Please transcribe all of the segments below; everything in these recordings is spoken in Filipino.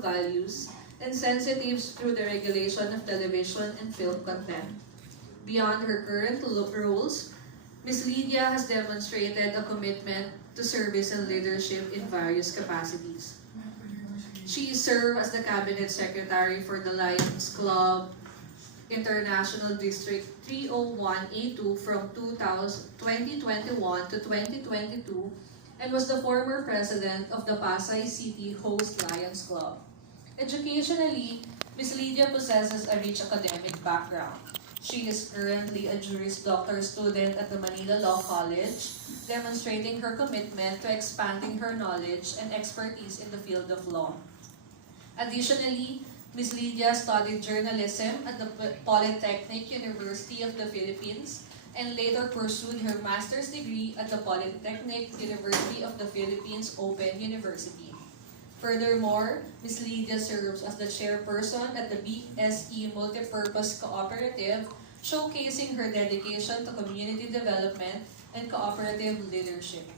of values, and sensitive through the regulation of television and film content. Beyond her current roles, Ms. Lydia has demonstrated a commitment to service and leadership in various capacities. She served as the Cabinet Secretary for the Lions Club International District 301A2 from 2021 to 2022 and was the former president of the Pasay City Host Lions Club. Educationally, Ms. Lydia possesses a rich academic background. She is currently a Juris Doctor student at the Manila Law College, demonstrating her commitment to expanding her knowledge and expertise in the field of law. Additionally, Ms. Lydia studied journalism at the Polytechnic University of the Philippines and later pursued her master's degree at the Polytechnic University of the Philippines Open University. Furthermore, Ms. Lydia serves as the chairperson at the BSE Multipurpose Cooperative, showcasing her dedication to community development and cooperative leadership.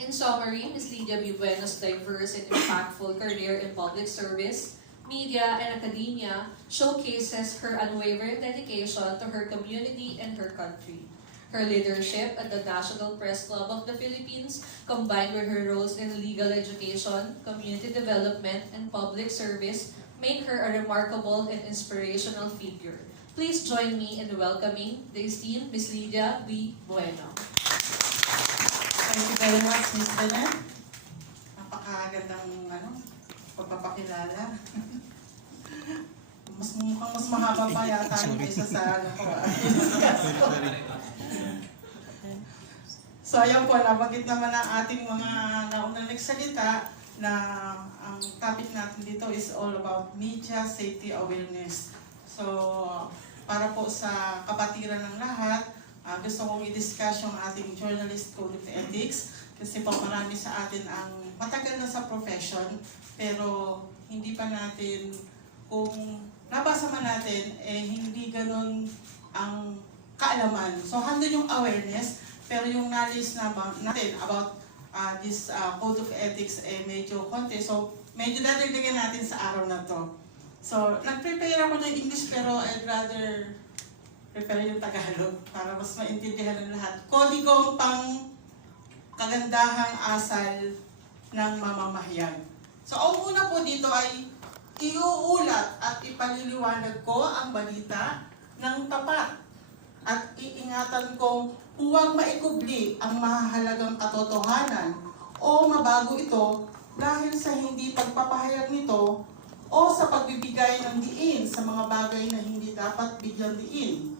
In summary, Ms. Lydia B. Bueno's diverse and impactful career in public service, media, and academia showcases her unwavering dedication to her community and her country. Her leadership at the National Press Club of the Philippines, combined with her roles in legal education, community development, and public service, make her a remarkable and inspirational figure. Please join me in welcoming the esteemed Ms. Lydia B. Bueno. Thank you very much, Ms. Bennett. Napakagandang pagpapakilala. Mas mahaba pa yata yung kaysa sa ko. So ayan po, nabanggit naman ang ating mga naunang nagsalita na ang topic natin dito is all about media safety awareness. So para po sa kapatiran ng lahat, gusto kong i-discuss yung ating journalist code of ethics kasi po marami sa atin ang matagal na sa profession pero hindi pa natin, kung nabasa man natin, hindi ganun ang kaalaman. So handun yung awareness pero yung knowledge natin about this code of ethics medyo konti. So medyo dadagdagan natin sa araw na to. So nag-prepare ako ng English pero I'd rather prepare yung Tagalog para mas maintindihan ng lahat. Kodigong pang kagandahang asal ng mamamahayag. So, ang una po dito ay iuulat at ipaliliwanag ko ang balita ng tapat at iingatan kong huwag maikubli ang mahahalagang katotohanan o mabago ito dahil sa hindi pagpapahayag nito o sa pagbibigay ng diin sa mga bagay na hindi dapat bigyang diin.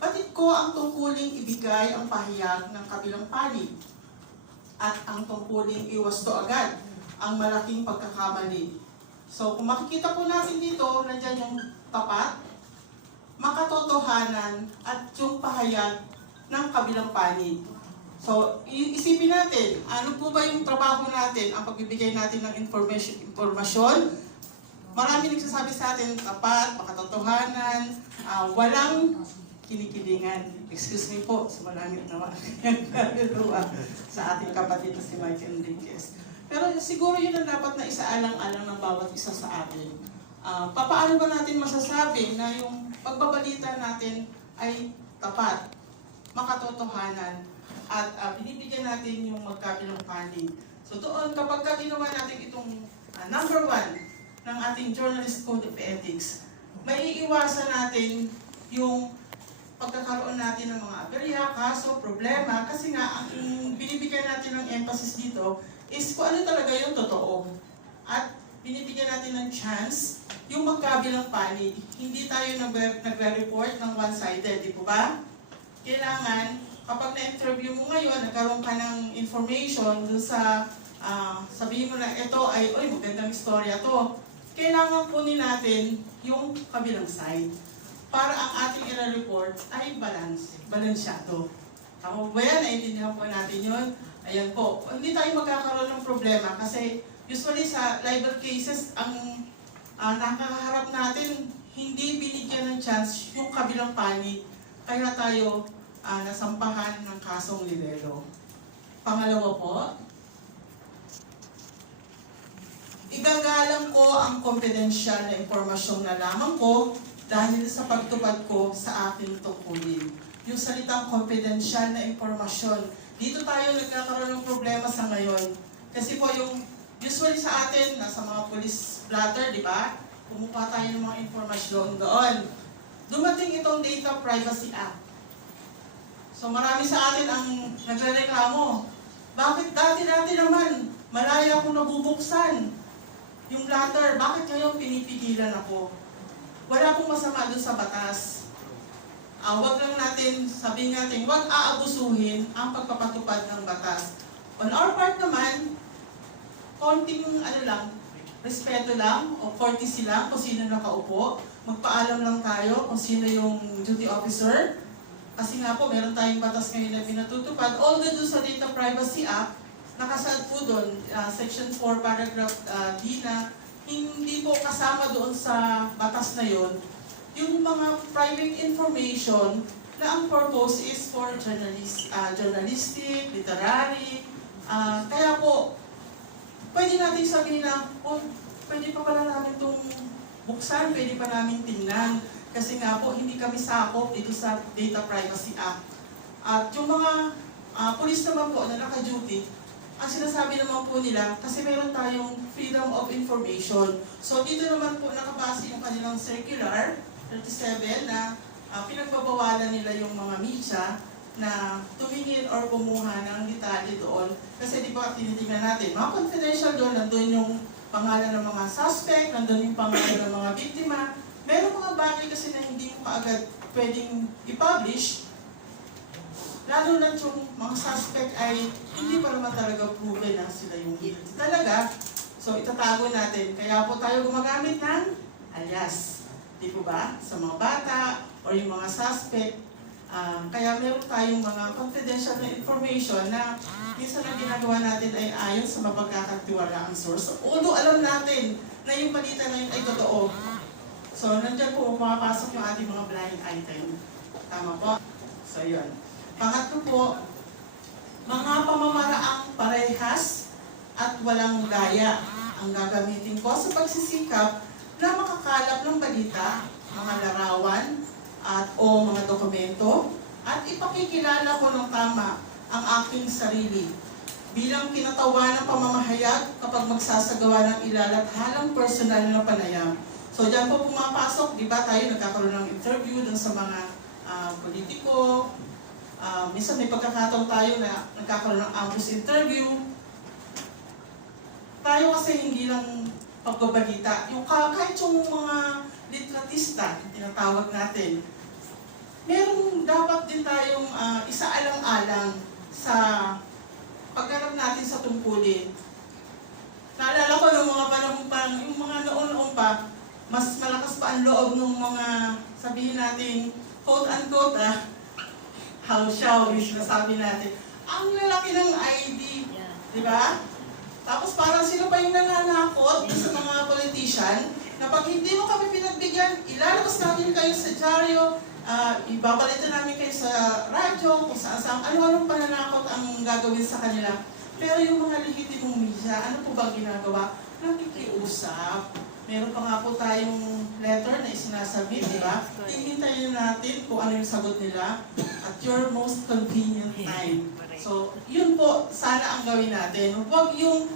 Batid ko ang tungkuling ibigay ang pahayag ng kabilang panig at ang tungkuling iwasto agad ang malaking pagkakamali. So kung makikita po natin dito, nandyan yung tapat, makatotohanan at yung pahayag ng kabilang panig. So isipin natin, ano po ba yung trabaho natin, ang pagbibigay natin ng informasyon? Marami nagsasabi sa atin, tapat, makatotohanan, walang kinikilingan. Excuse me po, sa malangit naman. sa ating kapatid na si Michael Enriquez. Pero siguro yun ang dapat na isaalang-alang ng bawat isa sa atin. Paano ba natin masasabi na yung pagbabalita natin ay tapat, makatotohanan, at binibigyan natin yung magkabilang panig. So doon, kapag ginawa natin itong number 1 ng ating Journalist Code of Ethics, maiiwasan natin yung pagkakaroon natin ng mga aberya, kaso, problema, kasi nga, ang binibigyan natin ng emphasis dito is kung ano talaga yung totoo. At binibigyan natin ng chance yung magkabilang panig. Hindi tayo nagre-report ng one-sided, di po ba? Kailangan, kapag na-interview mo ngayon, nagkaroon ka ng information dun sa, sabihin mo na ito ay, oy, magandang istorya to. Kailangan kunin natin yung kabilang side para ang ating i-report ay balansyado. Tama ba yan? Naiintindihan po natin yun? Ayan po. Hindi tayo magkakaroon ng problema kasi usually sa libel cases, ang nakakaharap natin, hindi binigyan ng chance yung kabilang panig. Kaya tayo nasampahan ng kasong libelo. Pangalawa po, igagalang ko ang ang confidential na impormasyong nalaman ko dahil sa pagtupad ko sa aking tungkulin. Yung salitang confidential na impormasyon, dito tayo nagkakaroon ng problema sa ngayon. Kasi po yung usually sa atin, nasa mga police blotter, di ba? Kumuha tayo ng mga impormasyon doon. Dumating itong Data Privacy Act. So marami sa atin ang nagrereklamo. Bakit dati-dati naman, malaya akong nabubuksan yung blatter, bakit ngayon pinipigilan ako? Wala pong masama doon sa batas. Wag lang natin, sabihin natin, wag aabusuhin ang pagpapatupad ng batas. On our part naman, konting respeto lang o courtesy lang kung sino nakaupo. Magpaalam lang tayo kung sino yung duty officer. Kasi nga po, meron tayong batas ngayon na pinatutupad. Although doon sa Data Privacy Act, nakasad po doon, Section 4, Paragraph D na hindi po kasama doon sa batas na yon yung mga private information na ang purpose is for journalistic, literary. Kaya po, pwede natin sabihin na, pwede pa pala namin itong buksan, pwede pa namin tingnan. Kasi nga po, hindi kami sakop dito sa Data Privacy Act. At yung mga police naman po na naka-duty, ang sinasabi naman po nila, kasi meron tayong freedom of information. So dito naman po nakabase yung kanilang circular 37 na pinagbabawalan nila yung mga media na tumingin or kumuha ng detalye doon. Kasi di ba tinitingnan natin, mga confidential doon, nandun yung pangalan ng mga suspect, nandun yung pangalan ng mga biktima. Meron mga bagay kasi na hindi mo kaagad pwedeng i-publish, lalo na yung mga suspect ay hindi pa naman talaga proven na sila yung guilty talaga. So itatago natin. Kaya po tayo gumagamit ng alias. Di po ba? Sa mga bata or yung mga suspect. Kaya meron tayong mga confidential na information na minsan ang ginagawa natin ay ayon sa mapagkakatiwalaang source. Although alam natin na yung balita na yun ay totoo. So nandiyan po pumapasok yung ating mga blind item. Tama po? So yun. Pangatlo po, mga pamamaraang parehas at walang gaya ang gagamitin ko sa pagsisikap na makakalap ng balita, mga larawan o mga dokumento at ipakikilala ko ng tama ang aking sarili bilang kinatawa ng pamamahayag kapag magsasagawa ng ilalathalang personal na panayam. So dyan po pumapasok, di ba tayo nagkakaroon ng interview dun sa mga politiko. Minsan may pagkakataon tayo na nagkakaroon ng ambush interview. Tayo kasi hindi lang pagbabalita. Kahit yung mga litratista, tinatawag natin, merong dapat din tayong isaalang-alang sa pagganap natin sa tungkulin. Naalala ko ng mga panahon pa, yung mga noon-noon pa, mas malakas pa ang loob ng mga, sabihin natin, quote-unquote, hausyaw, yung sinasabi natin. Ang lalaki ng ID, di ba? Tapos parang sino pa yung nananakot sa mga politician na pag hindi mo kami pinagbigyan, ilalabas namin kayo sa dyaryo, ibabalitan namin kayo sa radyo, kung saan-saan, ano-anong pananakot ang gagawin sa kanila. Pero yung mga lehitimong media, ano po ba ginagawa? Nakikiusap. Meron pa nga po tayong letter na isinasabit, di ba? Hihintayin natin kung ano yung sagot nila at your most convenient time. So, yun po, sana ang gawin natin. Huwag yung,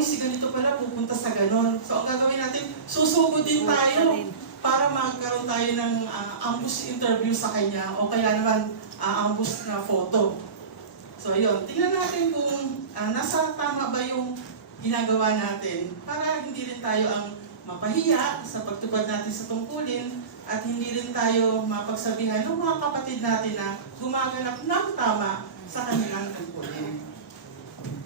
si ganito pala, pupunta sa ganon. So, ang gagawin natin, susugod din tayo para magkaroon tayo ng ambush interview sa kanya o kaya naman ambush na photo. So, yun. Tingnan natin kung nasa tama ba yung ginagawa natin para hindi rin tayo ang mapahiya sa pagtupad natin sa tungkulin at hindi rin tayo mapagsabihan ng mga kapatid natin na gumaganap ng tama sa kanilang tungkulin.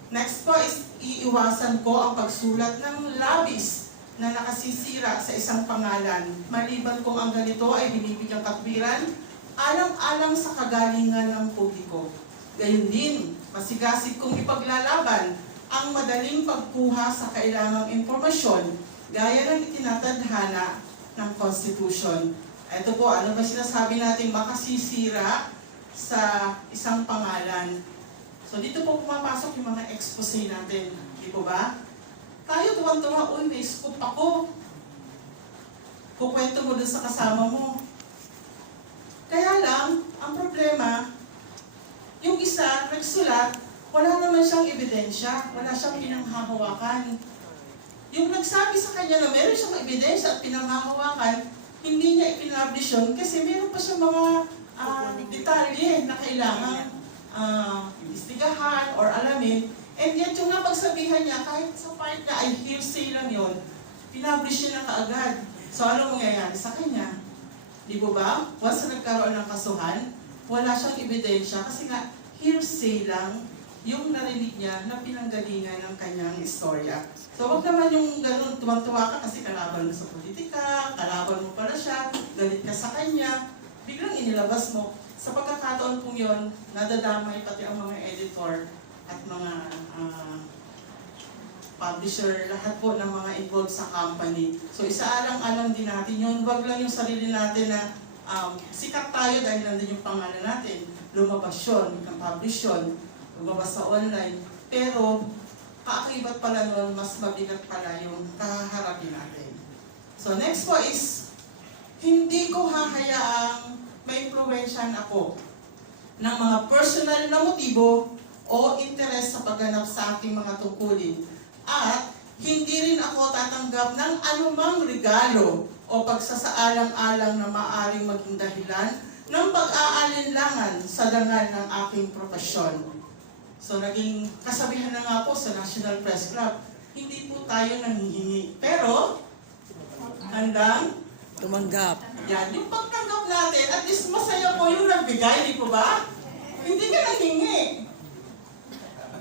Next po is iiwasan ko ang pagsulat ng labis na nakasisira sa isang pangalan. Maliban kung ang ganito ay binibigyang katwiran, alang-alang sa kagalingan ng publiko. Gayun din, masigasig kong ipaglalaban ang madaling pagkuha sa kailangang impormasyon gaya ng itinatadhana ng Constitution. Ito po, ano ba sinasabi natin makasisira sa isang pangalan? So dito po pumapasok yung mga expose natin. Di po ba? Tayo tuwang-tuwa, may scoop ako. kukwento mo dun sa kasama mo. Kaya lang, ang problema, yung isa, nagsulat, wala naman siyang ebidensya, wala siyang pinanghahawakan. Yung nagsabi sa kanya na meron siyang ebidensya at pinanghahawakan, hindi niya ipinablish yun kasi meron pa siyang mga detalye na kailangan istigahan or alamin. And yet, yung napagsabihan niya, kahit sa part na ay hearsay lang yun, pinablish niya na kaagad. So, ano mangyayari sa kanya? Di ba ba? Once na nagkaroon ng kasuhan, wala siyang ebidensya kasi nga, hearsay lang yung narinig niya na pinanggalingan ng kanyang istorya. So, wag naman yung ganun, tuwang-tuwa ka kasi kalaban mo sa politika, kalaban mo pala siya, galit ka sa kanya, biglang inilabas mo. Sa pagkakataon pong yun, nadadamay pati ang mga editor at mga publisher, lahat po ng mga involved sa company. So isaalang-alang din natin yun. Wag lang yung sarili natin na sikat tayo dahil nandun yung pangalan natin. Lumabas yun, publish yun, lumabas sa online. Pero kaakibat pala nun, mas mabigat pala yung kaharapin natin. So next po is, hindi ko hahayaang ma-influensyan ako ng mga personal na motibo o interes sa pagganap sa aking mga tungkulin. At hindi rin ako tatanggap ng anumang regalo o pagsasaalang-alang na maaaring maging dahilan ng pag-aalinlangan sa dangal ng aking propasyon. So naging kasabihan na nga po sa National Press Club, hindi po tayo nanghihingi. Pero, handang tumanggap. yan, yung pagtanggap natin, at least masaya po yung nagbigay, di po ba? Hindi ka nanghingi.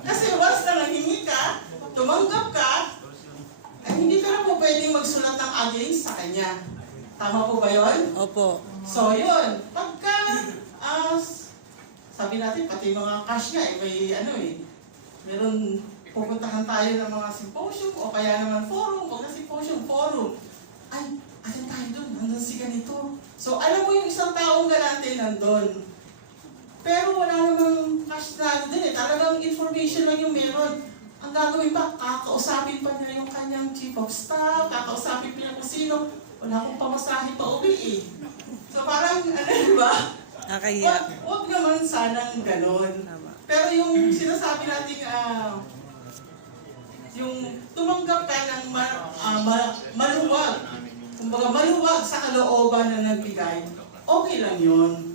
Kasi once na nanghingi ka, tumanggap ka, ay hindi ka na po pwedeng magsulat ng against sa kanya. Tama po ba yun? Opo. So yun, pagka, sabi natin, pati mga cash nga, may meron, pupuntahan tayo ng mga symposium, o kaya naman forum, o na symposium, forum. Ay, atin tayo doon, nandun si ganito. So alam mo yung isang taong galante nandun. Pero wala namang cash na din talagang information lang yung meron. Ang gagawin pa, kakausapin pa niya yung kanyang chief of staff, kakausapin pa niya kung sino. Wala akong pamasahe pa uwi eh. So parang, ba? Nakahiya. Huwag naman sanang ganon. Tama. Pero yung sinasabi natin, yung tumanggap ka ng maluwag, kumbaga maluwag sa kalooban na nagbigay, okay lang yun.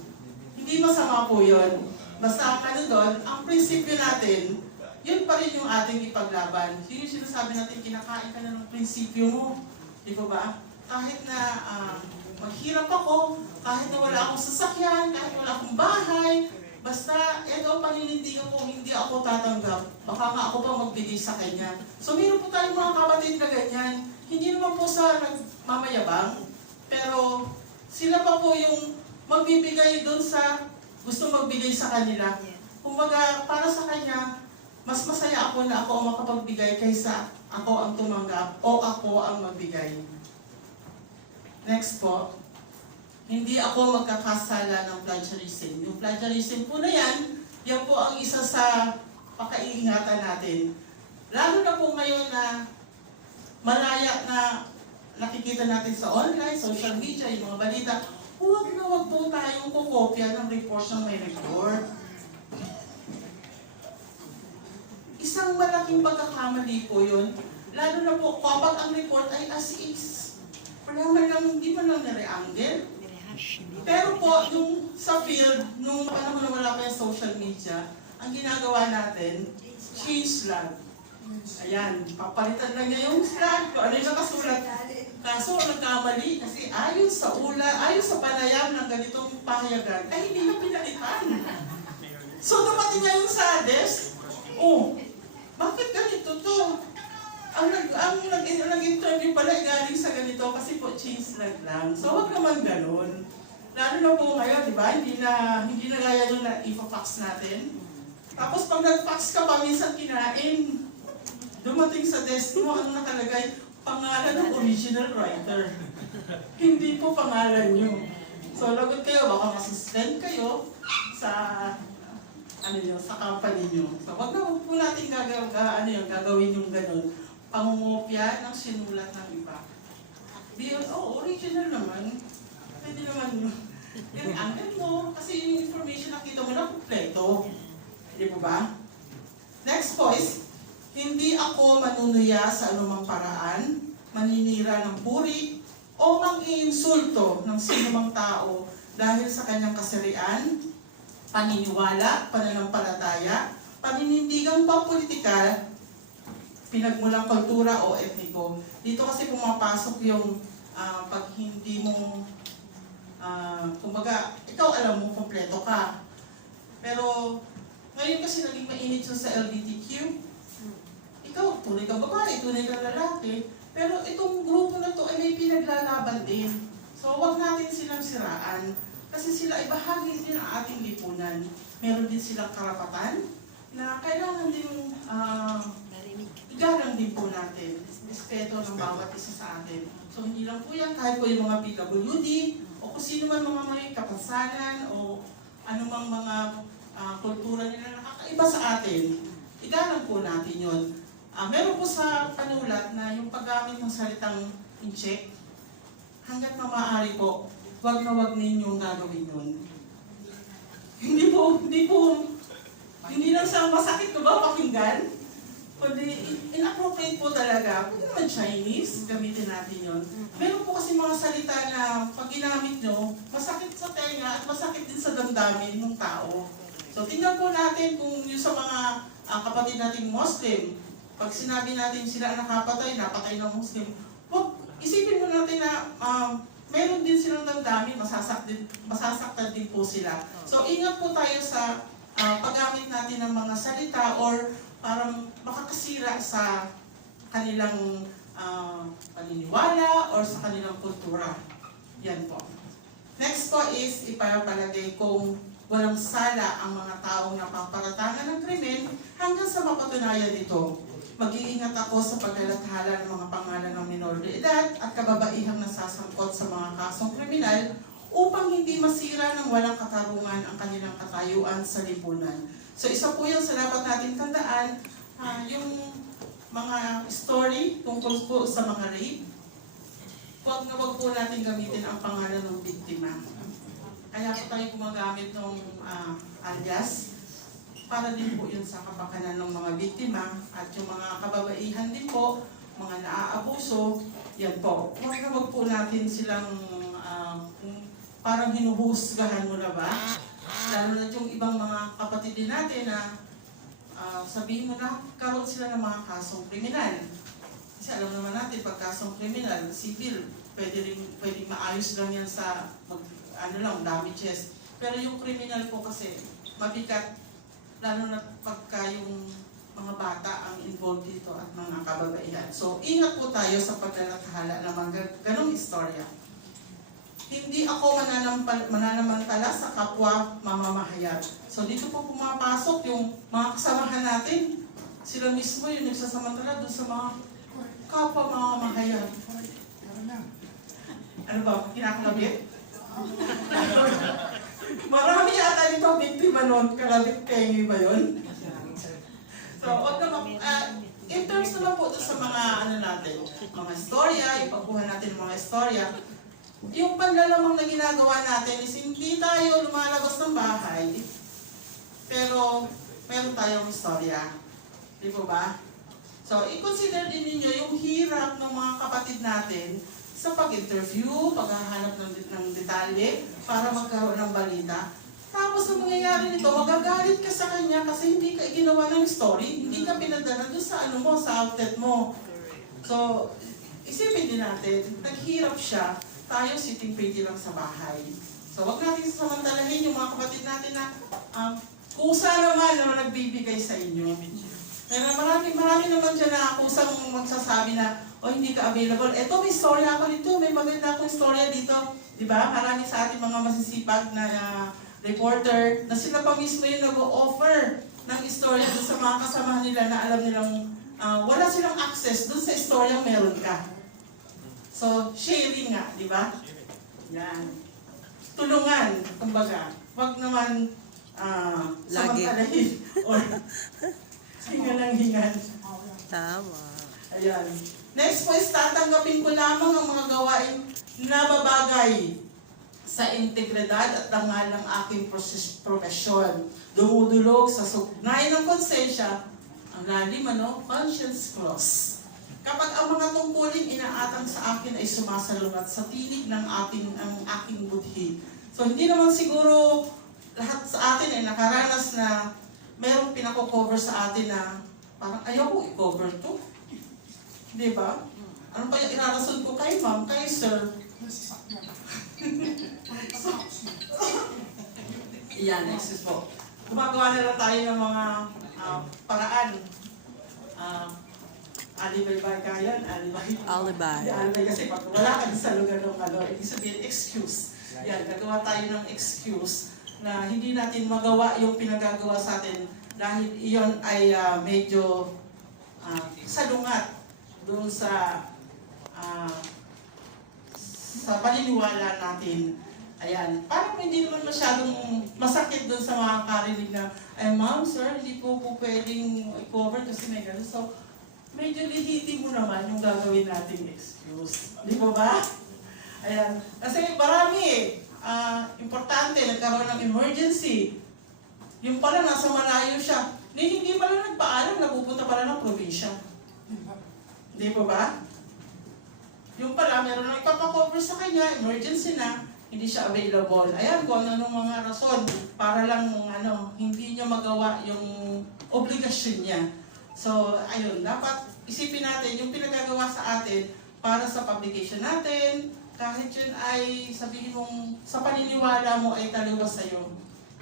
Hindi masama po yun. Basta doon, ang prinsipyo natin, yun pa rin yung ating ipaglaban. Yun yung sinasabi natin, kinakain ka na ng prinsipyo mo. Di ba ba? Kahit na maghirap ako, kahit na wala akong sasakyan, kahit wala akong bahay, basta ito ang paninindigan ko, hindi ako tatanggap. Baka nga ako pa magbigay sa kanya. So meron po tayong mga kapatid na ganyan. Hindi naman po sa nagmamayabang, pero sila pa po yung magbibigay doon sa gusto magbigay sa kanila. Kumbaga, para sa kanya, mas masaya ako na ako ang makapagbigay kaysa ako ang tumanggap o ako ang magbigay. Next po, hindi ako magkakasala ng plagiarism. Yung plagiarism po na yan po ang isa sa pakaiingatan natin. Lalo na po ngayon na malaya na nakikita natin sa online, social media, yung mga balita, huwag po tayong kukopya ng report ng may report. Isang malaking pagkakamali po yun, lalo na po kapag ang report ay as is. Hindi man lang nire-angle. Pero po, yung sa field, nung panahon na wala pa yung social media, ang ginagawa natin, change slide. Ayan, papalitan lang niya yung slide, kung ano yung nakasulat. Kaso nagkamali kasi ayon sa panayam ng ganitong pahayagan, ay hindi na pinalitan. So dumating ngayon sa desk, bakit ganito to? Ang nag-interview pala galing sa ganito kasi po change lang. So wag naman ganun. Lalo na po ngayon, di ba? Hindi na gaya nung na ipa-fax natin. Tapos pag nag-fax ka pa, minsan kinain. Dumating sa desk mo, ano nakalagay? Pangalan ng original writer. Hindi po pangalan nyo. So lagot kayo, baka masisend kayo sa sa company nyo. So wag po natin gagawin yung ganun. Pangungopya ng sinulat ng iba. Original naman. Pwede naman yun. Yung angle mo, kasi yung information nakita mo na kompleto. Di ba ba? Next po is, hindi ako manunuya sa anumang paraan, maninira ng puri, o mang-iinsulto ng sinumang tao dahil sa kanyang kasarian, paniniwala, pananampalataya, paninindigang pampolitikal, pinagmulang kultura o etniko. Dito kasi pumapasok yung pag hindi mo, kumbaga, ikaw alam mo, kompleto ka. Pero, ngayon kasi naging mainit yun sa LGBTQ. Ikaw, tunay kang babae, tunay kang lalaki. Pero itong grupo na to ay may pinaglalaban din. So, huwag natin silang siraan. Kasi sila ay bahagi din ng ating lipunan. Meron din silang karapatan na kailangan din igalang din po natin. Respeto ng bawat isa sa atin. So, hindi lang po yan, kahit po yung mga PWD, o kung sino man mga may kapansanan, o anumang mga kultura nila nakakaiba sa atin, igalang po natin yun. Meron po sa panulat na yung paggamit ng salitang incheck, hanggat na maaari po, wag na wag ninyong gagawin yun. Hindi lang sa masakit ko ba pakinggan? Kundi inappropriate po talaga. Pwede naman Chinese, gamitin natin yun. Meron po kasi mga salita na pag ginamit nyo, masakit sa tenga at masakit din sa damdamin ng tao. So tingnan po natin kung yung sa mga kapatid nating Muslim, pag sinabi natin sila ang nakapatay, napatay ng Muslim, isipin mo natin na meron din silang damdamin, masasaktan din po sila. So ingat po tayo sa paggamit natin ng mga salita or parang makakasira sa kanilang paniniwala or sa kanilang kultura. Yan po. Next po is ipapalagay kung walang sala ang mga taong napaparatangan ng krimen hanggang sa mapatunayan nito. Mag-iingat ako sa paglalathala ng mga pangalan ng minor de edad at kababaihang nasasangkot sa mga kasong kriminal upang hindi masira ng walang katarungan ang kanilang katayuan sa lipunan. So isa po yun sa dapat natin tandaan, yung mga story tungkol po sa mga rape, huwag na huwag po natin gamitin ang pangalan ng biktima. Kaya po tayo gumagamit ng alias para din po yun sa kapakanan ng mga biktima at yung mga kababaihan din po, mga naaabuso, yan po. Huwag na huwag po natin silang parang hinuhusgahan mo na ba? Lalo na yung ibang mga kapatid din natin na sabihin mo na karoon sila ng mga kasong kriminal. Kasi alam naman natin, pag kasong kriminal, civil, pwede maayos lang yan sa damages. Pero yung criminal po kasi, mabigat, lalo na pagka yung mga bata ang involved dito at mga kababaihan. So, ingat po tayo sa paglalathala ng mga ganong istorya. Hindi ako mananamantala sa kapwa mamamahayag. So, dito po pumapasok yung mga kasamahan natin. Sila mismo yung nagsasamantala doon sa mga kapwa mamamahayag. Ano ba? Kinakalabit? Marami yata dito biktima nun. Kalabit pengi ba yun? So, wag naman, in terms naman po sa mga mga istorya, yung pagkuha natin ng mga istorya, yung panlalamang na ginagawa natin is hindi tayo lumalabas ng bahay, pero meron tayong istorya. Di po ba? So, i-consider din ninyo yung hirap ng mga kapatid natin sa pag-interview, paghahanap ng detalye para magkaroon ng balita. Tapos ang mangyayari nito, magagalit ka sa kanya kasi hindi ka ginawa ng story, hindi ka pinadala doon sa sa outlet mo. So, isipin din natin, naghirap siya, tayo sitting pretty lang sa bahay. So, wag natin samantalahin yung mga kapatid natin na kusa naman na nagbibigay sa inyo. Pero marami naman dyan na kusang magsasabi na, hindi ka available. Eto, may story ako dito, may maganda akong storya dito. Diba? Marami sa ating mga masisipag na reporter na sila pa mismo yung nag-o-offer ng istorya dun sa mga kasamahan nila na alam nilang wala silang access dun sa istoryang meron ka. So, sharing nga, di ba? Yan. Tulungan, kumbaga. Huwag naman samantalahin or hingan. Tama. Ayan. Next po is tatanggapin ko lamang ang mga gawa gawaing nababagay sa integridad at dangal ng aking profesyon. Dumudulog sa sugnay ng konsensya, ang lalim conscience clause. Kapag ang mga tungkulin inaatang sa akin ay sumasalungat sa tinig ng aking budhi. So hindi naman siguro lahat sa atin ay nakaranas na mayroong pinako-cover sa atin na parang ayaw ko i-cover to. Di ba? Ano pa yung irarason ko kay ma'am, kay sir? Yan, excuse po. Gumagawa na lang tayo ng mga paraan. Alibay ba kayan? Alibay. Alibay. Alibay kasi pag wala ka sa lugar ng ibig sabihin excuse. Yan, gagawa tayo ng excuse na hindi natin magawa yung pinagagawa sa atin dahil iyon ay medyo salungat doon sa paniniwala natin. Ayan, parang hindi naman masyadong masakit doon sa mga karinig na, ay ma'am, sir, hindi po pwedeng i-cover kasi may gano'n. So, medyo lihiti mo naman yung gagawin nating excuse. Di ba ba? Ayan, kasi marami importante, nagkaroon ng emergency. Yung pala, nasa malayo siya. Hindi pala nagpaalam, napupunta pala ng probinsya. Di ba ba? Yung pala, meron na ipapakover sa kanya, emergency na, hindi siya available. Ayan, kung ano mga rason para lang hindi niya magawa yung obligasyon niya. So, ayun, dapat isipin natin yung pinagagawa sa atin para sa publication natin, kahit yun ay sabihin mong sa paniniwala mo ay taliwas sa'yo.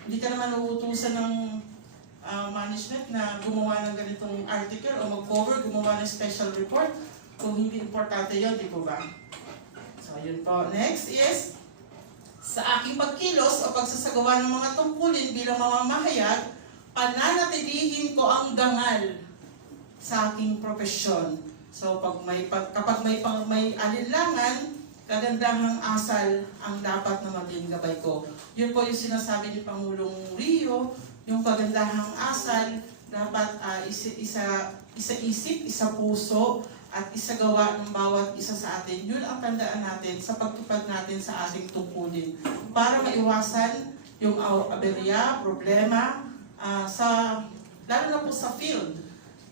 Hindi ka naman uutusan ng management na gumawa ng ganitong article o mag-cover, gumawa ng special report kung hindi importante yun, di po ba? So, yun po. Next is, sa aking pagkilos o pagsasagawa ng mga tungkulin bilang mamamahayag, pananatilihin ko ang dangal sa aking profesyon. So, kapag may alinlangan, kagandahang asal ang dapat na maging gabay ko. Yun po yung sinasabi ni Pangulong Rio, yung kagandahang asal, dapat isa-isip, isa-puso, at isagawa ng bawat isa sa atin. Yun ang tandaan natin sa pagtupad natin sa ating tungkulin. Para maiwasan yung aberya, problema, lalo na po sa field.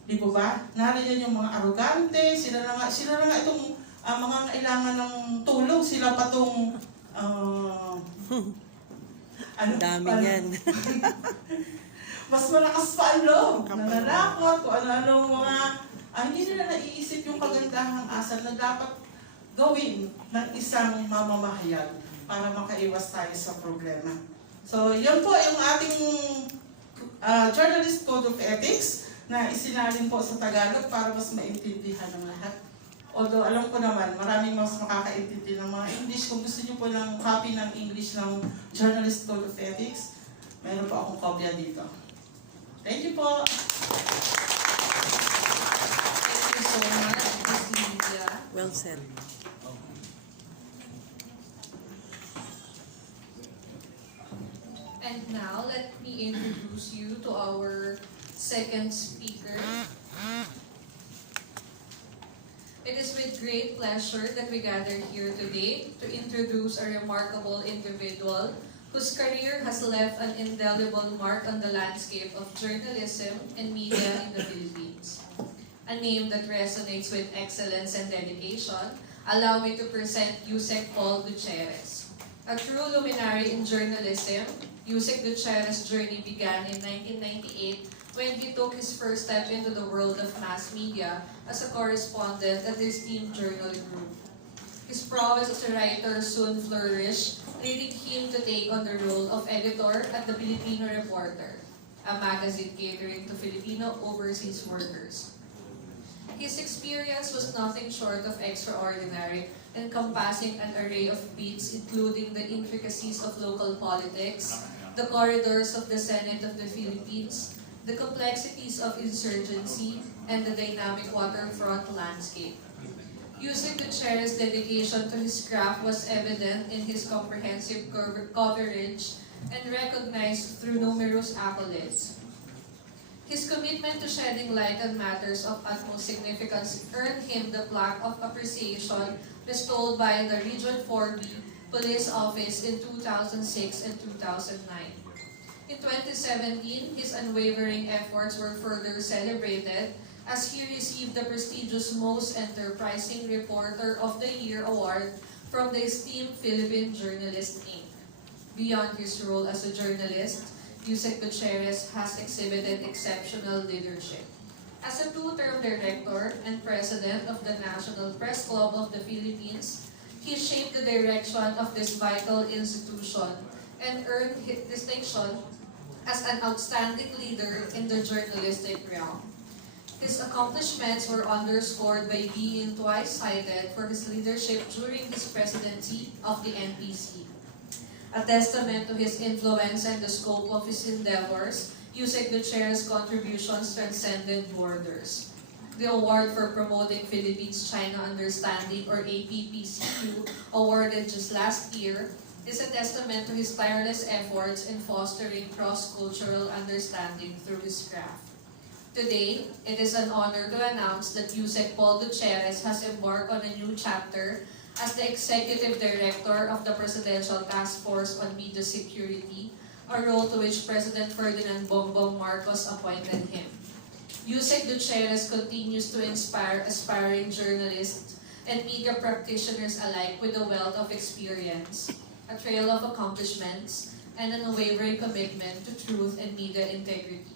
Di po ba? Nariyan yung mga arugante, sila na nga itong mga kailangan ng tulong, sila pa itong Dami yan. mas malakas pa ang loob, nananakot, kung ano-ano mga hindi nila naiisip yung kagandahang asal na dapat gawin ng isang mamamahayag para makaiwas tayo sa problema. So, yun po yung ating Journalist Code of Ethics na isinalin po sa Tagalog para mas maintindihan ng lahat. Although alam ko naman, maraming mas makakaintindi ng mga English. Kung gusto niyo po ng copy ng English ng Journalist Code of Ethics, meron po akong kopya dito. Thank you po! So much, Ms. Lydia. Well said. And now, let me introduce you to our second speaker. It is with great pleasure that we gather here today to introduce a remarkable individual whose career has left an indelible mark on the landscape of journalism and media in the Philippines. A name that resonates with excellence and dedication, allow me to present Yusek Paul Gutierrez. A true luminary in journalism, Yusek Gutierrez's journey began in 1998 when he took his first step into the world of mass media as a correspondent at the esteemed Journal Group. His prowess as a writer soon flourished, leading him to take on the role of editor at the Filipino Reporter, a magazine catering to Filipino overseas workers. His experience was nothing short of extraordinary, encompassing an array of beats including the intricacies of local politics, the corridors of the Senate of the Philippines, the complexities of insurgency, and the dynamic waterfront landscape. Yusek Gutierrez's dedication to his craft was evident in his comprehensive coverage and recognized through numerous accolades. His commitment to shedding light on matters of utmost significance earned him the plaque of appreciation bestowed by the Region 4B Police Office in 2006 and 2009. In 2017, his unwavering efforts were further celebrated as he received the prestigious Most Enterprising Reporter of the Year award from the esteemed Philippine Journalist Inc. Beyond his role as a journalist, Yusek Gutierrez has exhibited exceptional leadership. As a two-term director and president of the National Press Club of the Philippines, he shaped the direction of this vital institution and earned distinction as an outstanding leader in the journalistic realm. His accomplishments were underscored by being twice cited for his leadership during his presidency of the NPC. A testament to his influence and the scope of his endeavors, Yusek Gutierrez's contributions transcended borders. The Award for Promoting Philippines-China Understanding, or APPCQ, awarded just last year, is a testament to his tireless efforts in fostering cross-cultural understanding through his craft. Today, it is an honor to announce that Yusek Paul Gutierrez has embarked on a new chapter as the Executive Director of the Presidential Task Force on Media Security, a role to which President Ferdinand Bongbong Marcos appointed him. Yusek Gutierrez continues to inspire aspiring journalists and media practitioners alike with a wealth of experience, a trail of accomplishments, and an unwavering commitment to truth and media integrity.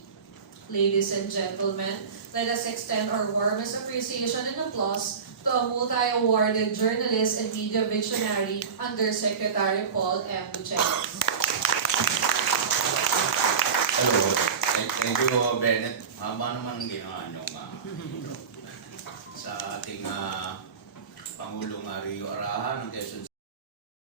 Ladies and gentlemen, let us extend our warmest appreciation and applause to a multi-awarded journalist and media visionary, Undersecretary Paul M. Gutierrez. Hello. Thank you, Bennett. Haba naman ang ginawa nyo sa ating Pangulong Rio Araha ng Quezon